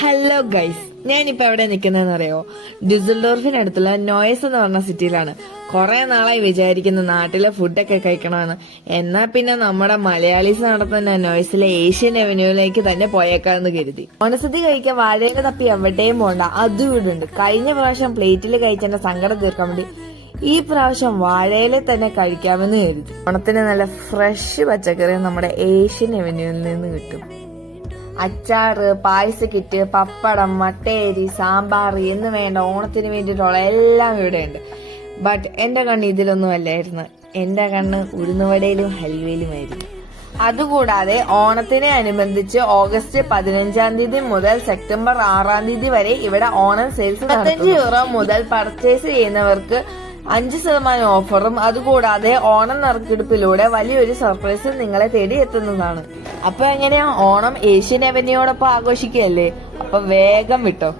Hello guys, ഞാനിപ്പോ എവിടെ നിൽക്കുന്നതെന്ന് അറിയോ? ഡിസൽഡോർഫിനടുത്തുള്ള നോയസ് എന്ന് പറഞ്ഞ സിറ്റിയിലാണ്. കുറെ നാളായി വിചാരിക്കുന്ന നാട്ടിലെ ഫുഡൊക്കെ കഴിക്കണമെന്ന്. എന്നാ പിന്നെ നമ്മുടെ മലയാളീസ് നടത്തുന്ന നോയ്സിലെ ഏഷ്യൻ അവന്യൂവിലേക്ക് തന്നെ പോയേക്കാന്ന് കരുതി. ഓണസദ്യ കഴിക്കാൻ വാഴയില തപ്പി എവിടെയും പോണ്ട, അതും ഇവിടെ ഉണ്ട്. കഴിഞ്ഞ പ്രാവശ്യം പ്ലേറ്റിൽ കഴിച്ചെന്റെ സങ്കടം തീർക്കാൻ വേണ്ടി ഈ പ്രാവശ്യം വാഴയില തന്നെ കഴിക്കാമെന്ന് കരുതി. ഓണത്തിന് നല്ല ഫ്രഷ് പച്ചക്കറി നമ്മുടെ ഏഷ്യൻ അവന്യൂവിൽ നിന്ന് കിട്ടും. അച്ചാറ്, പായസ കിറ്റ്, പപ്പടം, മട്ടേരി, സാമ്പാർ എന്ന് വേണ്ട ഓണത്തിന് വേണ്ടിയിട്ടുള്ള എല്ലാം ഇവിടെയുണ്ട്. ബട്ട് എന്റെ കണ്ണ് ഇതിലൊന്നും അല്ലായിരുന്നു. എന്റെ കണ്ണ് ഉഴുന്നുവടയിലും ഹൽവയിലുമായിരുന്നു. അതുകൂടാതെ ഓണത്തിനെ അനുബന്ധിച്ച് ഓഗസ്റ്റ് 15 മുതൽ സെപ്റ്റംബർ 6 വരെ ഇവിടെ ഓണം സെയിൽസ് €45 മുതൽ പർച്ചേസ് ചെയ്യുന്നവർക്ക് 5% ഓഫറും, അതുകൂടാതെ ഓണം നറുക്കെടുപ്പിലൂടെ വലിയൊരു സർപ്രൈസ് നിങ്ങളെ തേടി എത്തുന്നതാണ്. അപ്പൊ എങ്ങനെയാ, ഓണം ഏഷ്യൻ അവന്യൂയോടൊപ്പം ആഘോഷിക്കുകയല്ലേ? അപ്പൊ വേഗം വിട്ടോ.